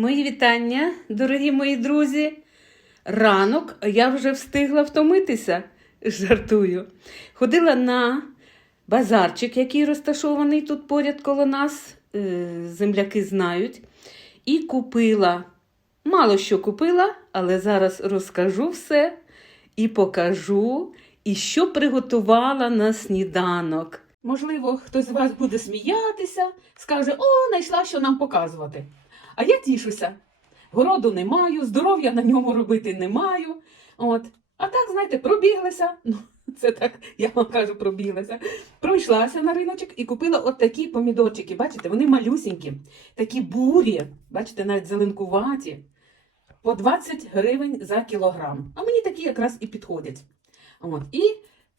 Мої вітання, дорогі мої друзі. Ранок я вже встигла втомитися, жартую. Ходила на базарчик, який розташований тут поряд коло нас, е, земляки знають, і купила. Мало що купила, але зараз розкажу все і покажу, і що приготувала на сніданок. Можливо, хтось з вас буде сміятися, скаже: О, знайшла, що нам показувати. А я тішуся. Городу не маю, здоров'я на ньому робити не маю. От. А так, знаєте, пробіглася. Ну, це так, я вам кажу, пробіглася. Пройшлася на риночок і купила от такі помідорчики. Бачите, вони малюсінькі, такі бурі, бачите, навіть зеленкуваті. По 20 гривень за кілограм. А мені такі якраз і підходять. От. І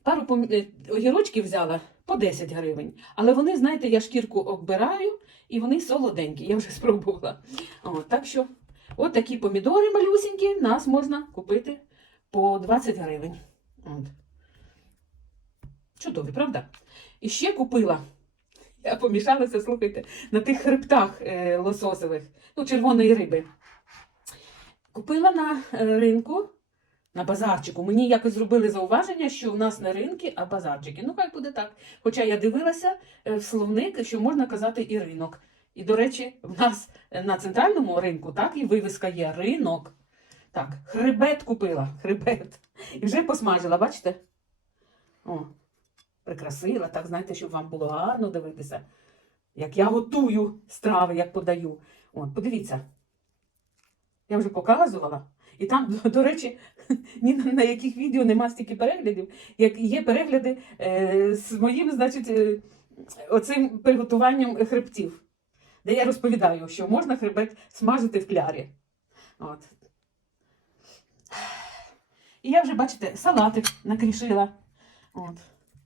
пару помі- е, огірочків взяла по 10 гривень. Але вони, знаєте, я шкірку оббираю і вони солоденькі, я вже спробувала. От, так що, от такі помідори малюсінькі, нас можна купити по 20 гривень. От. Чудові, правда? І ще купила. Я помішалася, слухайте, на тих хребтах е, лососових, ну, червоної риби. Купила на е, ринку, на базарчику. Мені якось зробили зауваження, що у нас не ринки, а базарчики. Ну, хай буде так. Хоча я дивилася е, в словник, що можна казати і ринок. І, до речі, в нас на центральному ринку так і вивіска є ринок. Так, хребет купила, хребет. І вже посмажила, бачите? О, прикрасила, так, знаєте, щоб вам було гарно дивитися, як я готую страви, як подаю. От, подивіться. Я вже показувала. І там, до речі, ні на, яких відео нема стільки переглядів, як є перегляди е, з моїм, значить, е, оцим приготуванням хребтів, де я розповідаю, що можна хребет смажити в клярі. От. І я вже, бачите, салатик накрішила. От.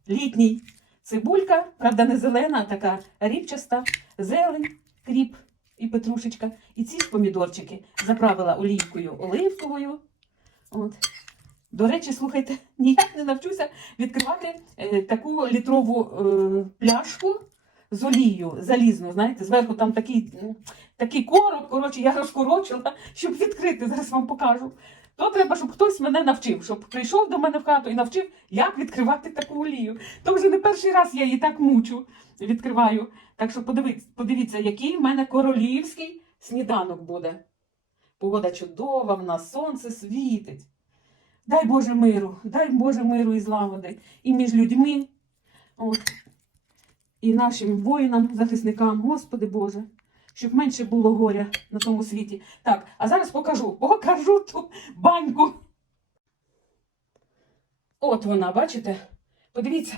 Літній. Цибулька, правда, не зелена, а така ріпчаста, зелень, кріп і петрушечка. І ці ж помідорчики заправила олійкою оливковою. От. До речі, слухайте, ніяк не навчуся відкривати е, таку літрову е, пляшку з олією залізну. Знаєте, зверху там такий, такий короб. Коротше, я розкорочила, щоб відкрити. Зараз вам покажу. То треба, щоб хтось мене навчив, щоб прийшов до мене в хату і навчив, як відкривати таку олію. То вже не перший раз я її так мучу, відкриваю. Так що подивіться, подивіться, який в мене королівський сніданок буде. Погода чудова, в нас сонце світить. Дай Боже миру, дай Боже миру і злагоди і між людьми, от, і нашим воїнам, захисникам, Господи Боже, щоб менше було горя на тому світі. Так, а зараз покажу, покажу ту баньку. От вона, бачите? Подивіться,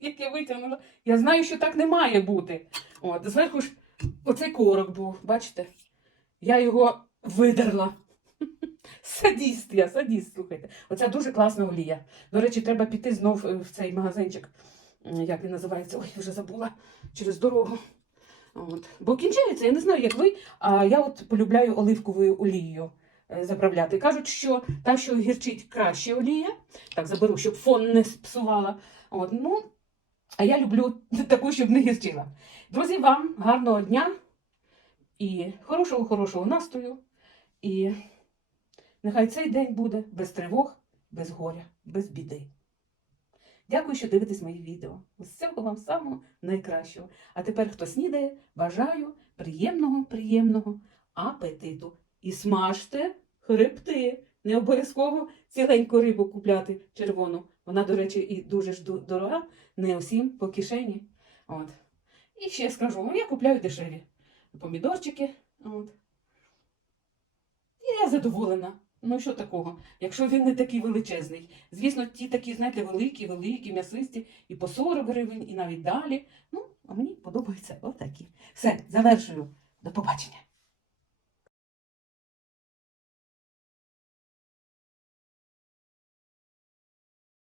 як я витягнула. Я знаю, що так не має бути. От, зверху ж оцей корок був, бачите? Я його видерла. Садіст я, садіст, слухайте. Оця дуже класна олія. До речі, треба піти знов е, в цей магазинчик. Як він називається? Ой, вже забула через дорогу. От. Бо кінчається, я не знаю, як ви, а я от полюбляю оливковою олією е, заправляти. Кажуть, що та, що гірчить краще олія. Так, заберу, щоб фон не псувала. От, ну, а я люблю таку, щоб не гірчила. Друзі, вам гарного дня і хорошого, хорошого настрою. І нехай цей день буде без тривог, без горя, без біди. Дякую, що дивитесь мої відео. Всього вам самого найкращого. А тепер, хто снідає, бажаю приємного, приємного апетиту. І смажте хребти. Не обов'язково ціленьку рибу купляти червону. Вона, до речі, і дуже ж дорога, не усім по кишені. От. І ще скажу, ну, я купляю дешеві помідорчики. От. І я задоволена. Ну що такого, якщо він не такий величезний. Звісно, ті такі, знаєте, великі, великі, м'ясисті, і по 40 гривень, і навіть далі. Ну, а мені подобаються отакі. Все, завершую. До побачення.